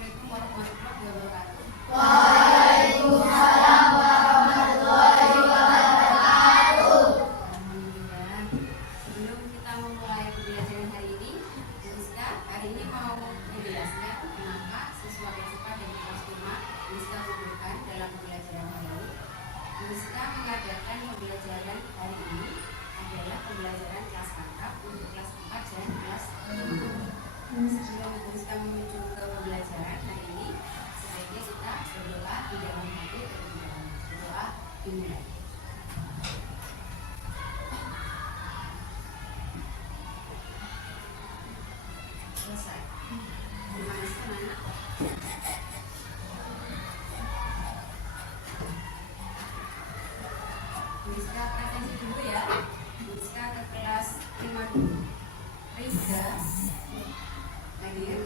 Assalamualaikum warahmatullahi wabarakatuh. Waalaikumsalam warahmatullahi wabarakatuh. Alhamdulillah. Sebelum kita memulai pembelajaran hari ini, Rizka hari ini mau menjelaskan kenapa siswa kelas 4 dan kelas 5 Rizka kumpulkan dalam pembelajaran hari ini. Rizka mengadakan pembelajaran hari ini adalah pembelajaran kelas kakap untuk kelas 4 dan kelas 5. Sebelum Rizka menuju ke pembelajaran hari ini, sebaiknya kita berdoa di dalam hati terlebih dahulu. Berdoa dimulai. Selesai. Terima kasih mana? Rizka presensi dulu ya. Rizka ke kelas 5 dulu. Rizka hadir.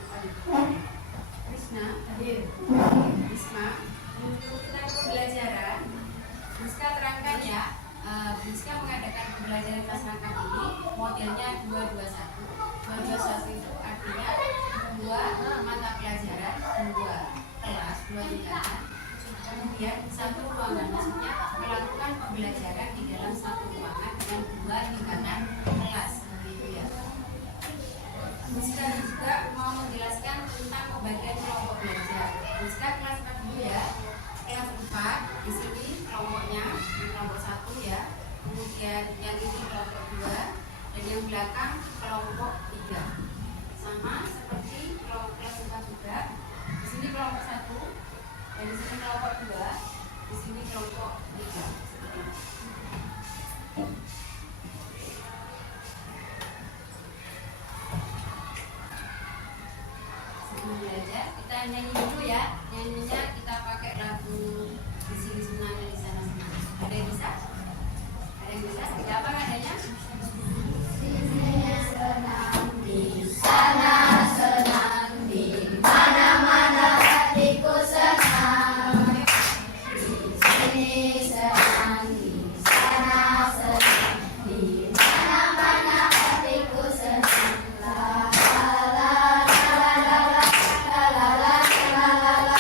Krisna hadir. Risma, untuk kita pembelajaran, Rizka terangkan ya. Rizka mengadakan pembelajaran kelas kakap ini modelnya 221. 221 itu artinya 2 mata pelajaran, 2 kelas, 2 tingkatan. Kemudian satu ruangan, maksudnya melakukan pembelajaran di dalam satu ruangan dengan 2 tingkatan kelas, begitu ya. Rizka juga mau menjelaskan tentang pembagian kelompok belajar. Rizka kelas 4 dulu ya. Kelas 4 di sini kelompoknya di kelompok 1 ya. Kemudian yang ini kelompok 2 dan yang belakang kelompok 3. Sama seperti kelompok kelas 4 juga. Di sini kelompok 1 dan di sini kelompok 2. Di sini kelompok 3. Sebelum belajar kita nyanyi dulu ya. Nyanyinya kita pakai lagu di sini semuanya di sana semua. Ada yang bisa? Ada yang bisa? Siapa adanya? Sini senang di sana senang di mana-mana hatiku senang. Di sini senang di sana senang di mana-mana hatiku senang. La la la la la la la la la la la la la la.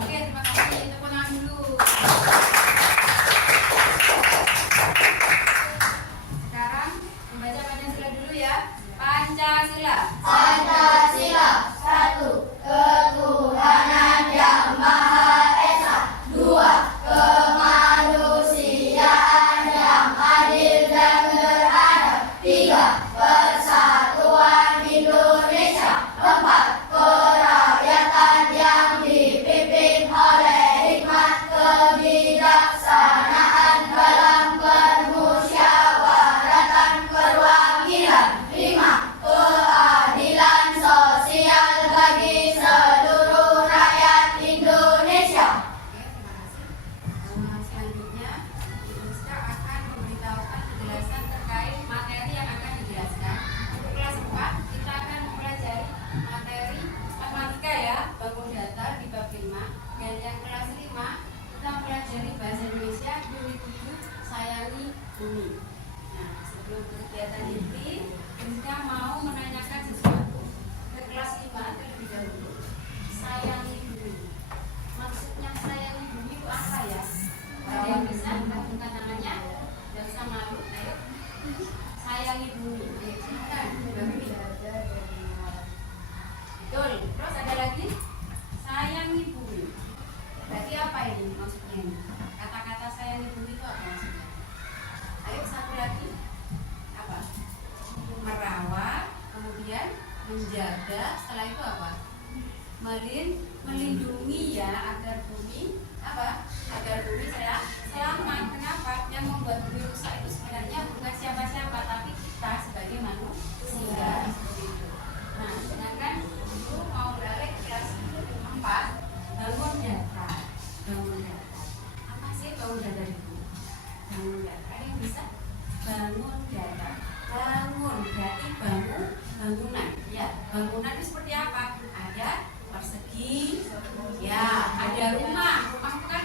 Oke, terima kasih. Tepuk tangan dulu. Sekarang membaca Pancasila dulu ya. Pancasila. Pancasila, satu, ketuhanan yang Maha Esa. Dua, kemanusiaan yang adil dan beradab. Tiga, persatuan Indonesia. Empat, kerakyatan yang dipimpin oleh hikmat kebijaksanaan dalam permusyawaratan perwakilan. Lima, keadilan sosial bagi seluruh rakyat Indonesia. Oke, terima kasih. Selanjutnya, Rizka akan memberitahukan penjelasan terkait materi yang akan dijelaskan. Untuk kelas 4, kita akan mempelajari materi matematika ya, bangun data di bab 5. Dan yang kelas 5, kita mempelajari bahasa Indonesia unit 7, sayangi bumi. Nah, sebelum kegiatan inti, Rizka mau menanyakan sesuatu. Ke kelas 5 terlebih dahulu. Sayangi bumi. Maksudnya sayangi bumi itu apa ya? Ada yang bisa mengangkat tangannya? Tidak usah malu, ayo. Sayangi bumi. Ayo, silakan. Betul. Terus ada lagi? Sayangi bumi. Berarti apa ini maksudnya ini? Kata-kata sayangi bumi itu apa maksudnya? Ayo satu lagi. Apa? Merawat, kemudian menjaga, setelah itu apa? Melindungi ya agar bumi apa? Agar bumi selamat. Kenapa? Yang membuat bumi rusak itu sebenarnya bukan siapa-siapa, tapi kita sebagai manusia. Seperti itu. Nah, sedangkan itu mau beralih ke kelas 4, bangun data. Bangun data. Apa sih bangun data itu? Bangun data. Ada yang bisa? Bangun data. Bangun berarti bangunan. Ya, bangunan itu seperti apa? Ada persegi, ya, ada rumah. Rumah itu kan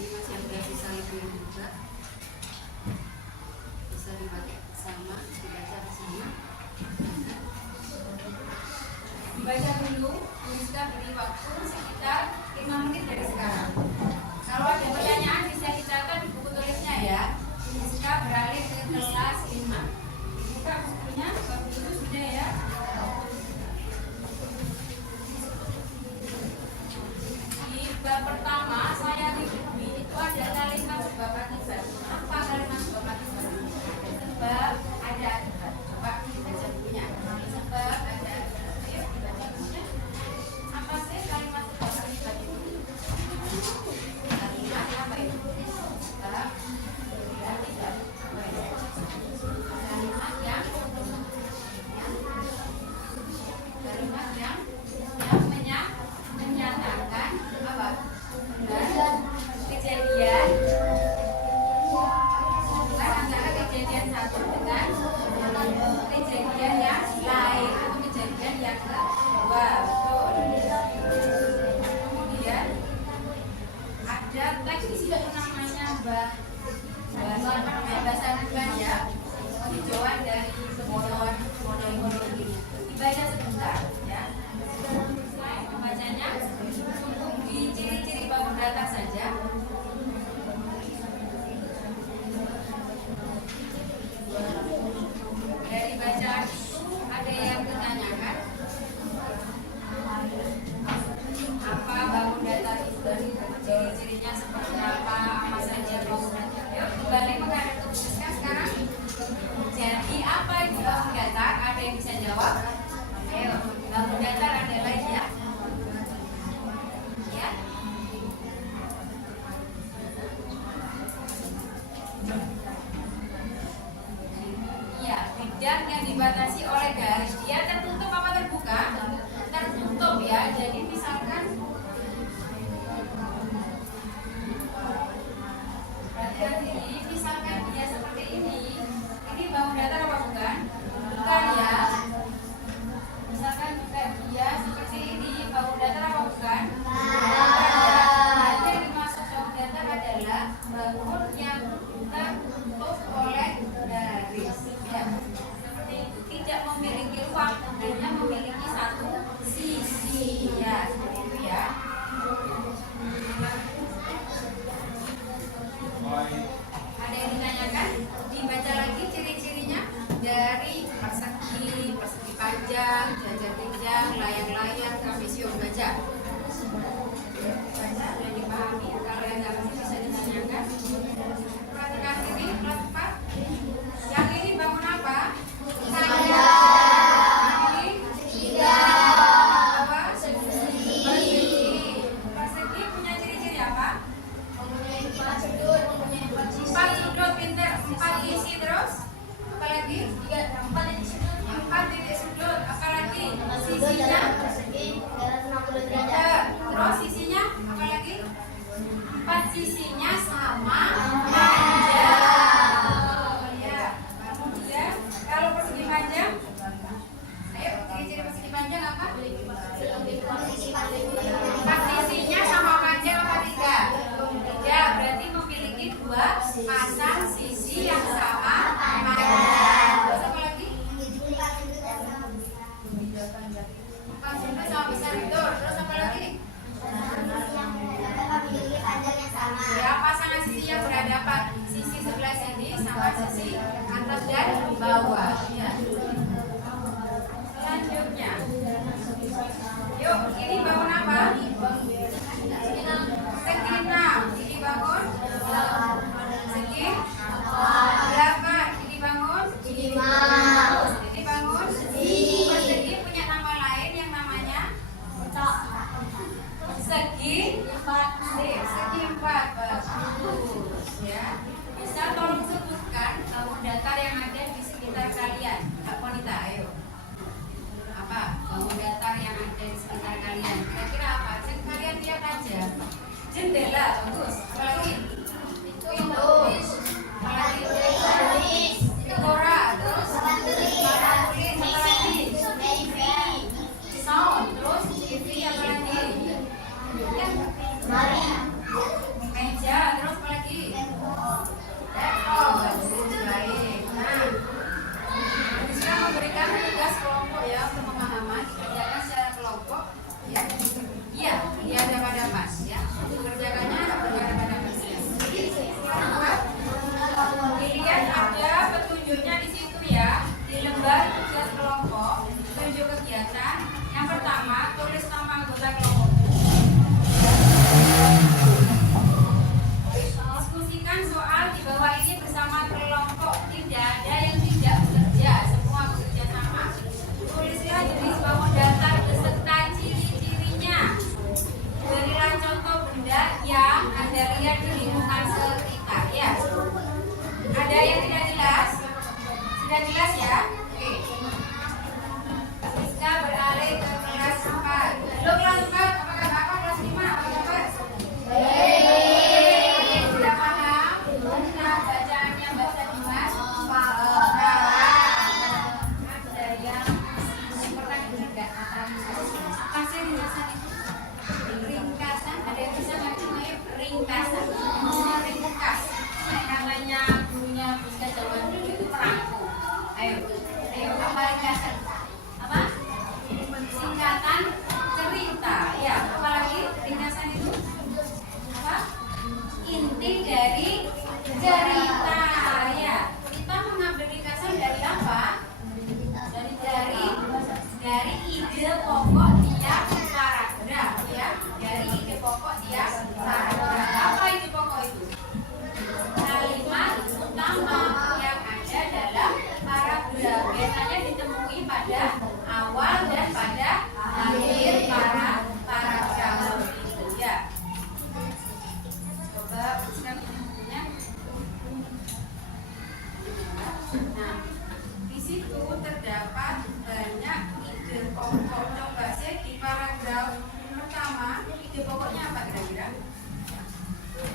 ini masih ada sisa lebih juga, bisa dipakai sama, dibaca di sini. Dibaca dulu, Rizka beri waktu sekitar 5 menit dari sekarang. Kalau ada pertanyaan bisa dicatat di buku tulisnya ya. Rizka beralih ke kelas 5. Dibuka bukunya, baru dulu sudah ya. Di bab pertama saya review itu ada kalimat sebab akibat. Apa kalimat sebab akibat? Sebab ada akibat. Coba dibaca bukunya. Sebab ada akibat. Ayo dibaca bukunya. Apa sih kalimat sebab akibat itu? Kalimat apa itu? Sebab akibat. Apa itu? Kalimat yang menyatakan apa? Kejadian bukan antara kejadian satu dengan kejadian yang lain atau kejadian yang kedua. Betul. Kemudian ada teks di situ namanya bahasa bukan ya, hijauan dari mono ini. Dibaca sebentar ya. Saya membacanya untuk di ciri-ciri bangun datar saja. Dari bacaan itu ada yang ditanyakan apa bangun datar itu, ciri-cirinya seperti apa saja bangun datar. Yuk kembali menghadap ke buku sekarang. Jadi apa itu bangun datar? Ada yang bisa jawab? Ayo, bangun datar adalah ya. Ya. Iya, bidang yang dibatasi oleh garis. Dia tertutup apa terbuka? Tertutup ya. Jadi misalkan perhatikan ini, misalkan dia seperti ini bangun datar apa bukan? Bukan ya. Misalkan juga dia seperti ini, bangun datar apa bukan? Berarti yang dimaksud bangun datar adalah bangun yang tertutup oleh garis. Ya, seperti itu. Tidak memiliki ruang, hanya memiliki satu sisi. Ya, seperti itu ya. Ada yang ditanyakan? Dibaca lagi ciri-cirinya dari persegi panjang, jajar pinjang, layang-layang, trapesium. Baca dan dipahami. Kalau yang nggak pasti bisa ditanyakan. Perhatikan ini kelas 4. Yang ini bangun apa? Persegi punya ciri-ciri apa? Empat sudut, pintar. 4 isi terus. Apalagi? 4 titik sudut. Apalagi? Sisinya. Terus sisinya apalagi? 4 sisinya sama panjang. Ya. Kemudian kalau persegi panjang, ayo ciri-ciri persegi panjang apa? 4 sisinya sama panjang apa 3? 3, berarti memiliki 2 pasang sisi yang sama panjang. Terus apa lagi? 4 sudut sama besar itu. Terus apa lagi? Ya, pasangan sisi yang berhadapan. Sisi sebelah sini sama sisi atas dan bawah. Ya. Selanjutnya, yuk ini bangun apa? Segenap. Ini bangun segi 8. Ini bangun 5. Ini bangun persegi punya nama lain yang namanya segi 4. Segi 4. Bagus ya. Bisa tolong sebutkan bangun datar yang ada di sekitar kalian. Kak Ponita, ayo. Apa bangun datar yang ada di sekitar kalian? Kira-kira apa? Kalian lihat aja. Jendela, bagus. Apalagi? Pintu. Apalagi? Tora. Terus? Apalagi? Sound. Terus? TV. Apalagi? Meja. Anda lihat di lingkungan sekitar ya. Ada yang tidak jelas? Sudah jelas ya? Oke. Rizka beralih ke kelas 4. Halo kelas 4, apakah Bapak kelas 5? Apa kabar? Baik. Sudah paham? Nah, bacaannya bahasa Dimas? Paham. Ada yang pernah dengar nggak kata ringkasan? Apa sih ringkasan itu? Ringkasan, ada yang bisa ngerti ringkasan? Ringkas. Katanya gurunya Rizka zaman dulu itu perangko. Ayo, apa ringkasan? Apa? Singkatan cerita. Ya, apalagi ringkasan itu? Apa? Inti dari cerita. Ya, kita mengambil ringkasan dari apa? Dari ide pokok tiap paragraf ya. Dari ide pokok tiap paragraf. Apa ide pokok itu? Kalimat utama yang ada dalam paragraf biasanya ditemui pada awal dan pada akhir paragraf itu ya. Coba kita punya bukunya. Nah, di situ terdapat banyak ide pokok. Coba sih di paragraf pertama ide pokoknya apa kira-kira?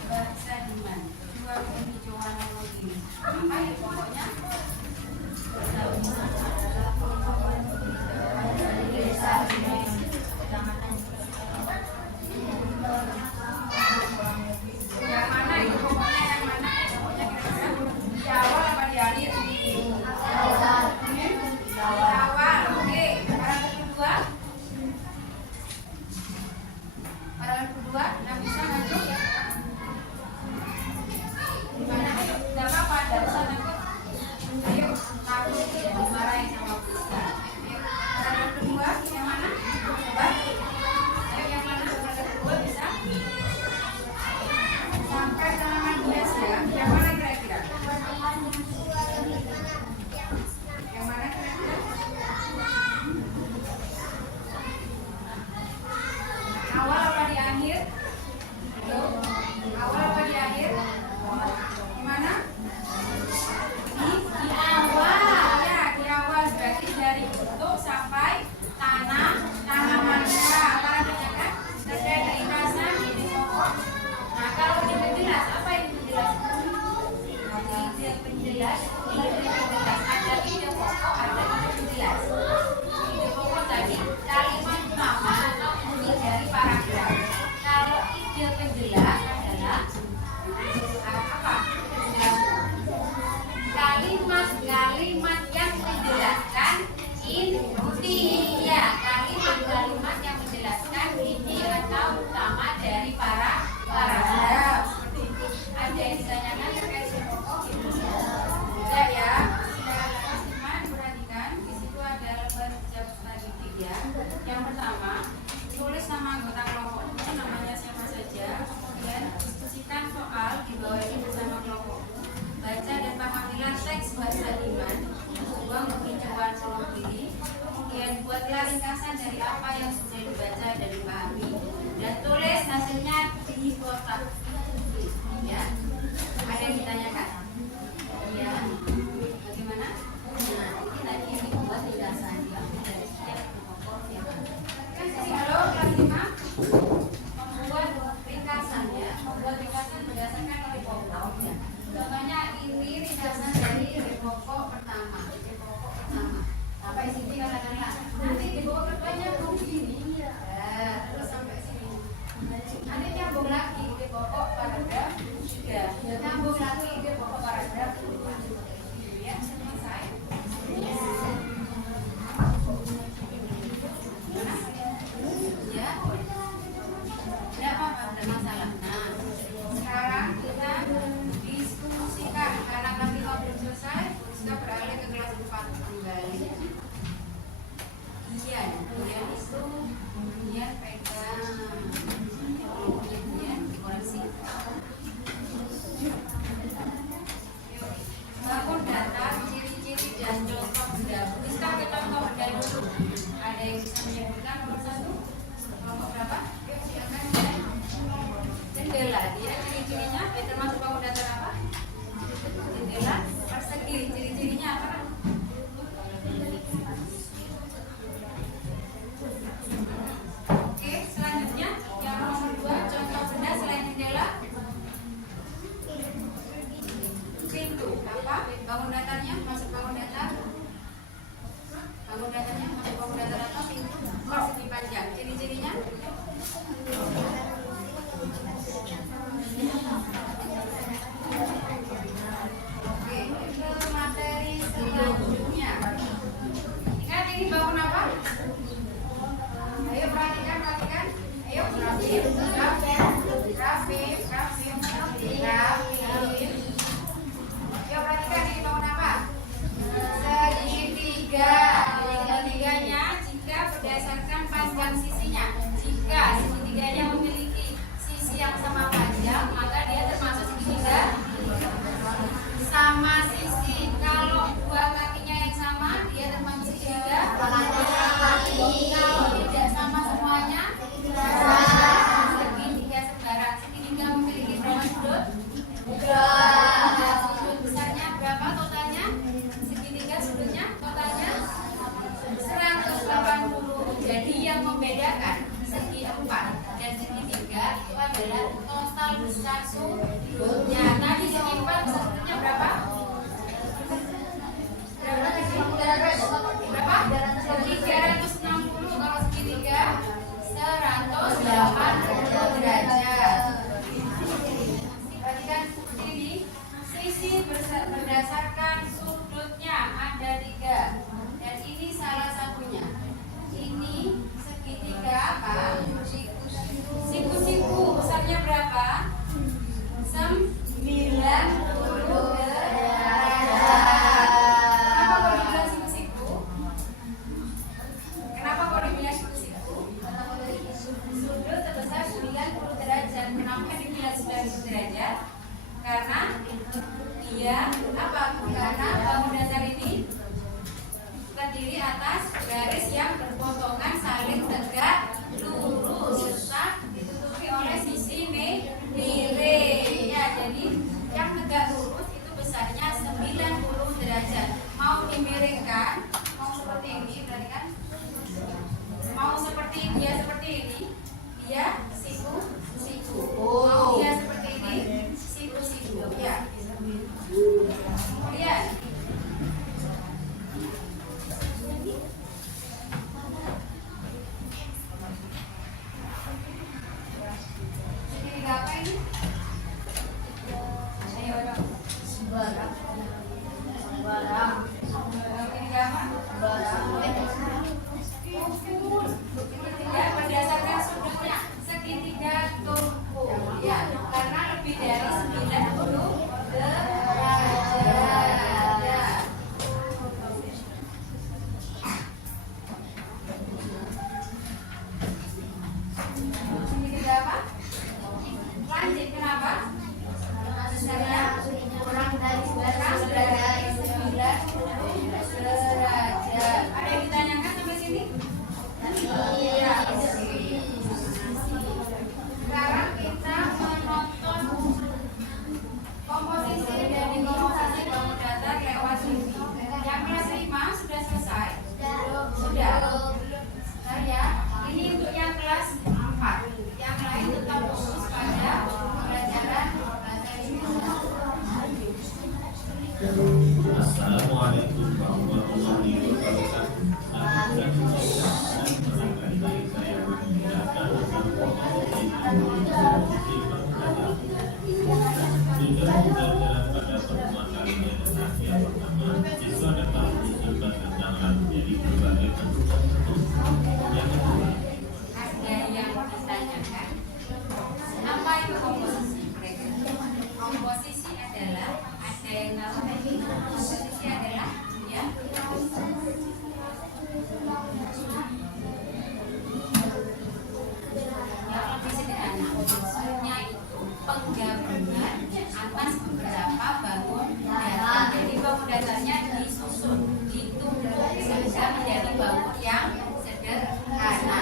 Bahasa Diman. Dua hijauan ini. Apa ide pokoknya? Yang mana ide pokoknya? Yang mana ide pokoknya kira-kira? Di awal apa di akhir? Di awal. Oke. Paragraf kedua, yang bisa ngajuk? Gimana? Gak apa-apa, gak usah takut. Ayo, takut dimarahin sama Rizka. Paragraf kedua, yang mana? Coba. Ayo, yang mana? Paragraf kedua bisa? Sampai tanaman hias ya. Yang mana kira-kira? Yang mana kira-kira? Awal apa di akhir? Halo? Awal apa di akhir? Gimana? Di awal ya, di awal berarti dari bentuk sampai tanamannya. Apa namanya kan? Terkait ringkasan ide pokok. Nah, kalau ide penjelas apa yang penjelas? Ide penjelas, ada ide pokok, ada ide penjelas. Ide pokok tadi kalimat utama atau inti dari paragraf. Kalau ide penjelas adalah apa? Kalimat-kalimat yang menjelaskan inti ya, kalimat-kalimat yang menjelaskan inti atau utama dari paragraf. Seperti itu. Ada yang ditanyakan terkait ide pokok? Tidak ya. Silakan perhatikan. Di situ ada lembar jawab statistik ya. Yang pertama, tulis nama anggota kelompok itu namanya siapa saja. Kemudian diskusikan soal di bawah jendela. Dia ciri-cirinya termasuk bangun datar apa? Jendela persegi. Ciri-cirinya apa? Oke, selanjutnya yang nomor 2, contoh benda selain jendela. Pintu. Apa? Bangun datarnya masuk bangun datar. Bangun datarnya masuk bangun datar apa? Pintu persegi panjang. Ciri-cirinya? Oke, ke materi selanjutnya. Ingat ini bangun apa? Ayo perhatikan. Ayo Rafif. Ayo perhatikan ini bangun apa? Segitiga. Segitiganya jika berdasarkan panjang sisinya. Jika segitiganya memiliki sisi yang sama panjang, maka dia termasuk segitiga sama sisi. Kalau dua kakinya yang sama, dia termasuk segitiga. Kalau tidak sama semuanya, segitiga sembarang. Segitiga memiliki berapa sudut? Sudut besarnya berapa totalnya? Segitiga sudutnya totalnya 180. Jadi yang membedakan segi 4 dan segitiga itu adalah total besar sudutnya. Tadi segi 4 sudutnya berapa? Berapa tadi? Berapa? 360. Kalau segitiga 180 derajat. Perhatikan ini sisi berdasarkan sudutnya ada 3 dan ini salah satunya. Ini segitiga apa? Siku-siku besarnya berapa? 90 derajat. Kenapa kok dibilang siku-siku? Kenapa kok dibilang siku-siku? Sudut sebesar 90 derajat. Kenapa dibilang 90 derajat? Karena dia apa? Karena bangun datar ini terdiri atas garis yang berpotongan saling tegak lurus serta ditutupi oleh sisi miring. Ya, jadi yang tegak lurus itu besarnya 90 derajat. Mau dimiringkan, mau seperti ini, berarti kan? Mau seperti dia seperti ini, dia siku-siku. Mau dia seperti ini, siku-siku. Ya. Kemudian segitiga apa ini? Ayo dong. Segitiga apa? Segitiga berdasarkan sudutnya. Segitiga tumpul. Ya, karena lebih dari 90 derajat. Segitiga apa? Lanjut, kenapa? Besarnya kurang dari 90 derajat. Ada yang ditanyakan sampai sini? Iya. Sekarang kita menonton komposisi dari komposisi bangun datar lewat TV. Yang kelas 5 sudah selesai? Sudah. Nah ya, ini untuk yang kelas 4. Yang lain tetap fokus pada pelajaran bahasa Indonesia. Assalamualaikum warahmatullahi wabarakatuh. Ada yang ditanyakan, apa itu komposisi mereka? Komposisi adalah ada yang namanya komposisi adalah ya yang lebih sederhana. Maksudnya itu penggabungan atas beberapa bangun datar. Jadi bangun datarnya disusun, ditumpuk sehingga menjadi bangun yang sederhana.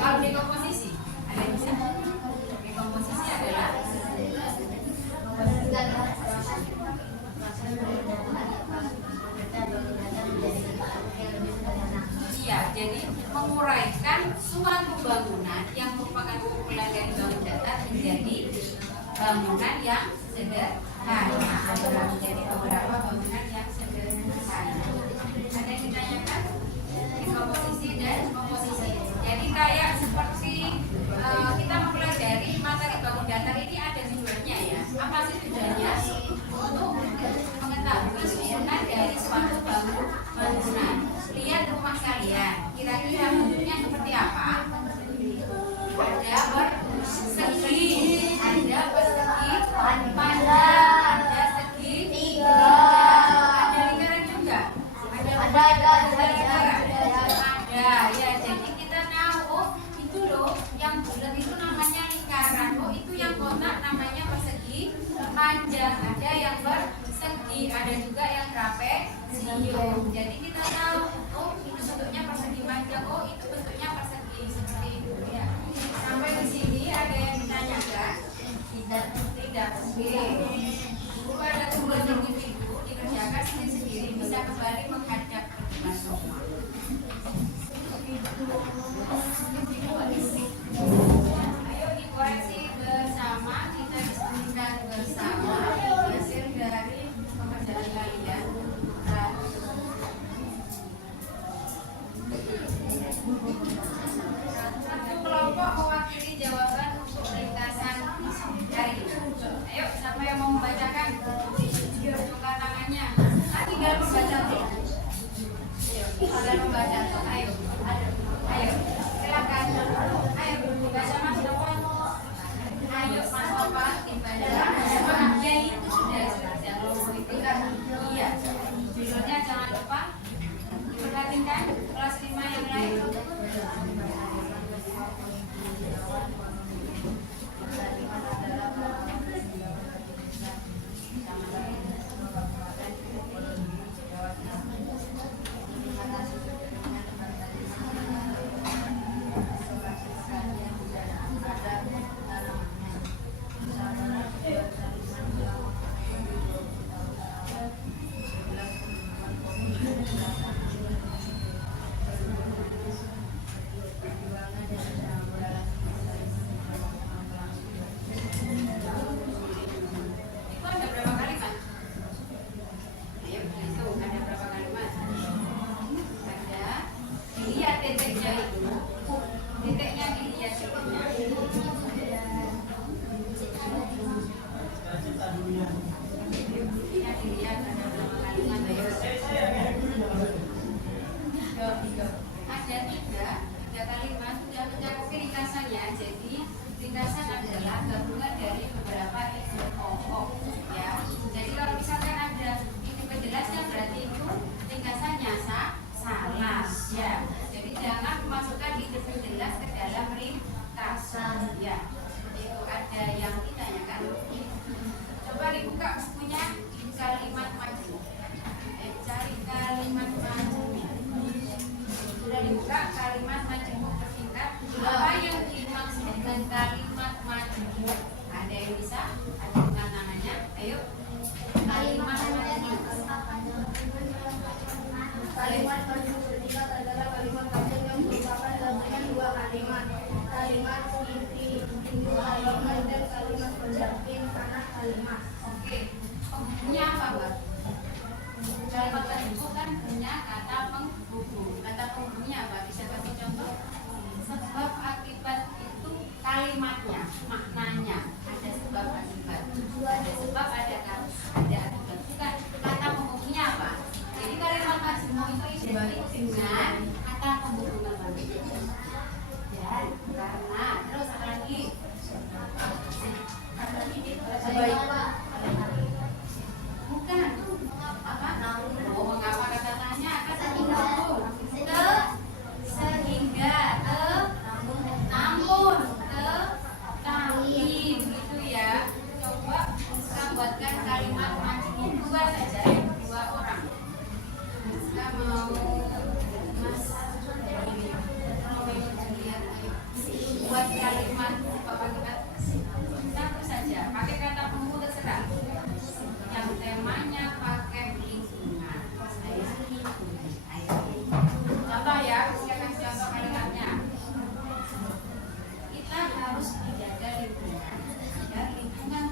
Kalau dekomposisi, ada yang bisa? Dekomposisi adalah bangunan yang sederhana. Jadi beberapa bangunan yang sederhana. Ada yang ditanyakan? Komposisi dan komposisi. Jadi kayak seperti kita mempelajari materi bangun datar ini ada tujuannya ya. Apa sih tujuannya? Untuk mengetahui susunan dari suatu bangunan. Lihat rumah kalian, kira-kira bentuknya seperti apa? Ada persegi, ada persegi panjang, ada segi tiga, ada lingkaran juga, ada lingkaran, ada ya. Jadi kita tahu oh itu loh yang bulat itu namanya lingkaran, oh itu yang kotak namanya persegi panjang, ada yang persegi, ada juga yang trapesium. Jadi kita tahu oh itu bentuknya persegi panjang, oh itu bentuknya persegi, seperti itu ya. Sampai di sini ada yang ditanyakan? Tidak. Oke. Buku ada tugas individu dikerjakan sendiri-sendiri, bisa kembali menghadap ke kelas semua. Ayo dikoreksi bersama, kita diskusikan bersama hasil dari pekerjaan kalian. Satu kelompok mewakili jawaban untuk ringkasan dari itu. Ayo, siapa yang mau membacakan? Buka tangannya. Tinggal membaca tuh. Tinggal membaca tuh. Ayo, silakan. Ayo, dibaca Mas Nopal. Ayo, Mas Nopal dibaca. Ya itu sudah. Jangan lupa itu. Iya. Judulnya jangan lupa. Perhatikan kelas 5 yang lain. Kita harus menjaga lingkungan, ya, lingkungan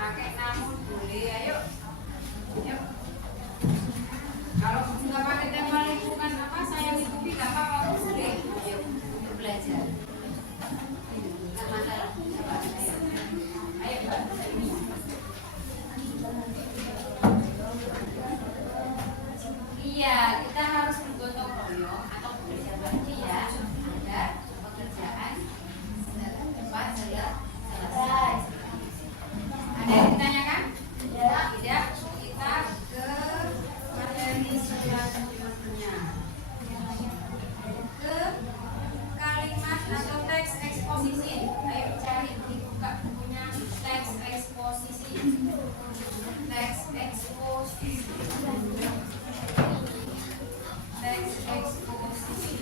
pakai namun boleh. Ayo. Yuk. Kalau nggak pakai tema lingkungan apa sayang bumi nggak apa-apa boleh. Ayo untuk belajar. Nggak masalah. Coba. Ayo Mbak. Iya, kita harus bergotong royong atau bekerja bakti ya agar pekerjaan cepat selesai. Ada yang ditanyakan? Tidak. Kita ke materi selanjutnya. Ke kalimat atau teks eksposisi. Ayo cari dibuka bukunya teks eksposisi. Teks eksposisi. Teks eksposisi.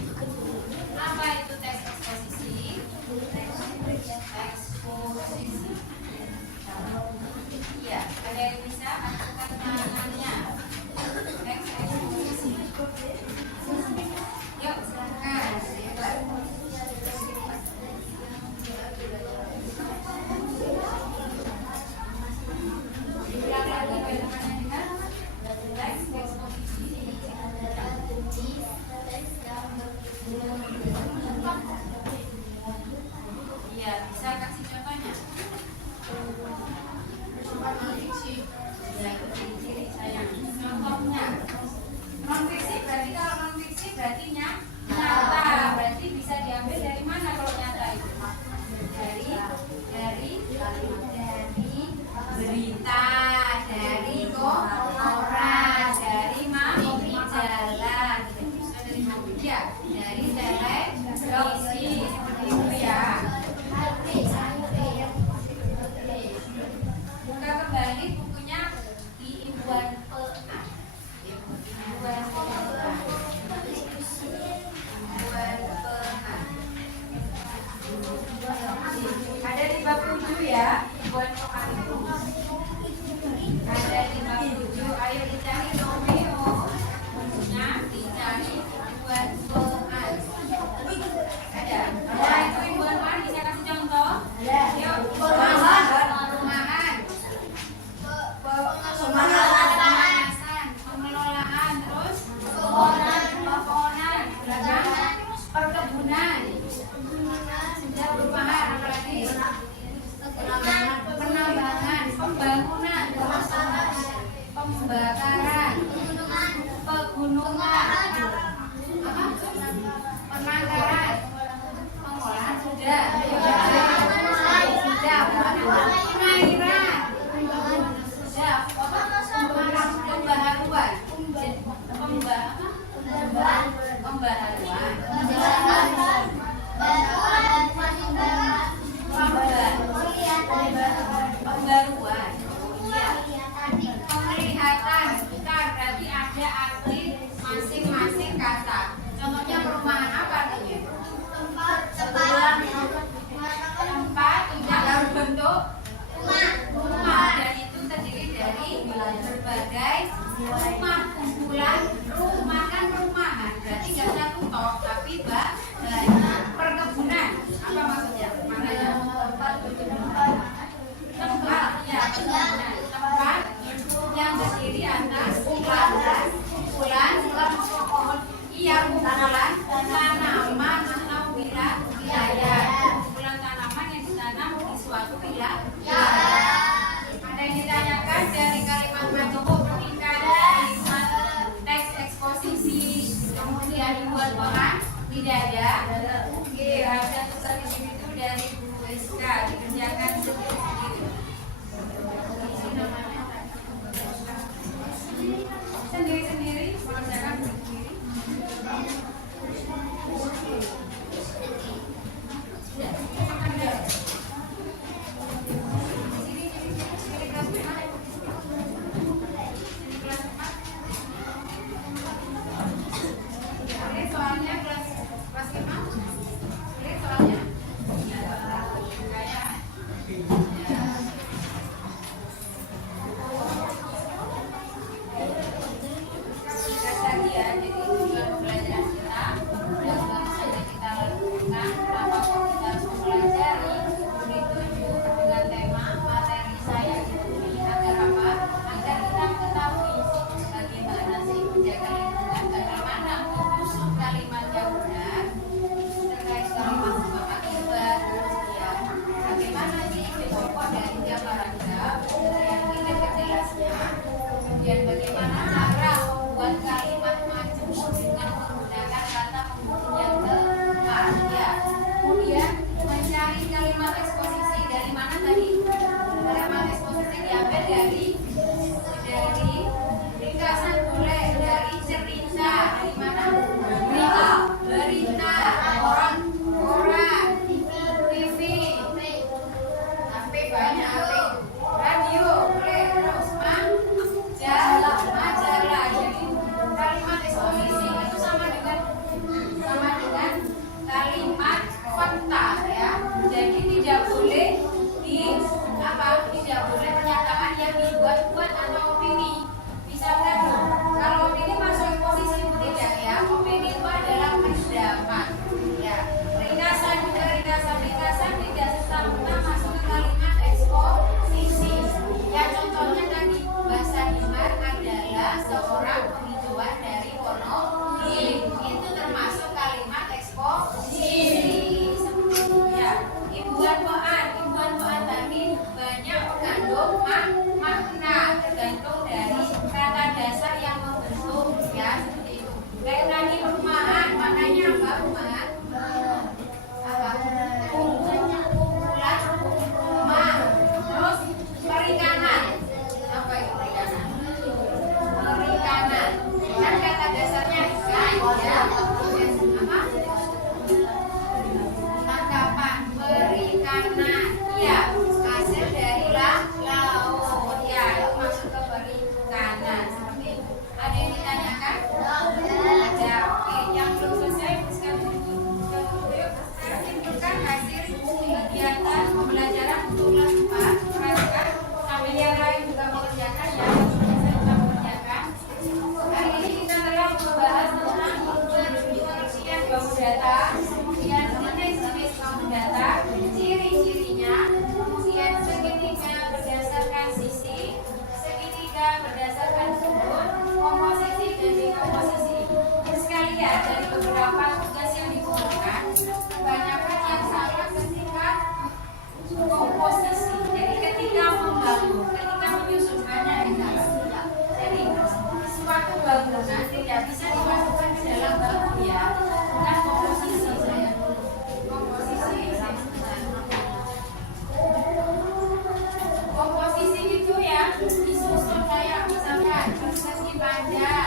Apa itu teks eksposisi? Eksposisi. Iya, ada yang bisa angkat tangannya. Teks eksposisi. Yuk, silakan. Diulang lagi bagaimana dengan teks eksposisi. Iya, bisa kasih contohnya. Ya, ciri-ciri sayang. Contohnya, non-fiksi berarti kalau non-fiksi berarti nyata. Berarti bisa diambil dari mana kalau nyata itu? Dari berita, dari koran, dari majalah, bisa dari media, dari televisi, seperti itu ya. Buka kembali bukunya di imbuhan PA. Imbuhan PA. Ada di bab 7 ya. Imbuhan PA itu. Ada di bab 7. Ayo dicari Romeo. Bukunya dicari imbuhan PA. Ada. Nah, itu imbuhan PA bisa kasih contoh. Yuk, perumahan. Pengelolaan, terus pepohonan, perkebunan, sudah perumahan, apalagi penambangan, pembangunan, pembakaran, pegunungan, penangkaran, pengolahan sudah, pembaruan, penglihatan, berarti ada arti masing-masing kata. Contohnya perumahan apa artinya? Tempat tidak berbentuk rumah, dan itu terdiri dari berbagai rumah, kumpulan rumah, kan perumahan berarti nggak satu tok tapi banyak. Perkebunan apa maksudnya? Maknanya tempat, ya perkebunan, tempat yang terdiri atas kumpulan pohon, iya kumpulan tanaman atau wilayah, kumpulan tanaman yang ditanam di suatu wilayah. Ada yang ditanyakan dari kalimat Matopo ketika kalimat teks eksposisi kemudian dibuat orang? Tidak ada. Oke, ada tulisan di sini itu dari Bu SK, dikerjakan sendiri-sendiri. Isi namanya sendiri-sendiri, mengerjakan sendiri. Soalnya kelas 5. Soalnya saya bambu. Ketika menyusun banyak ini, jadi suatu bangunan tidak bisa dimasukkan ke dalam bambu ya. Bukan komposisi saya. Komposisi saya sebutkan. Komposisi itu ya disusun kayak misalkan persegi panjang.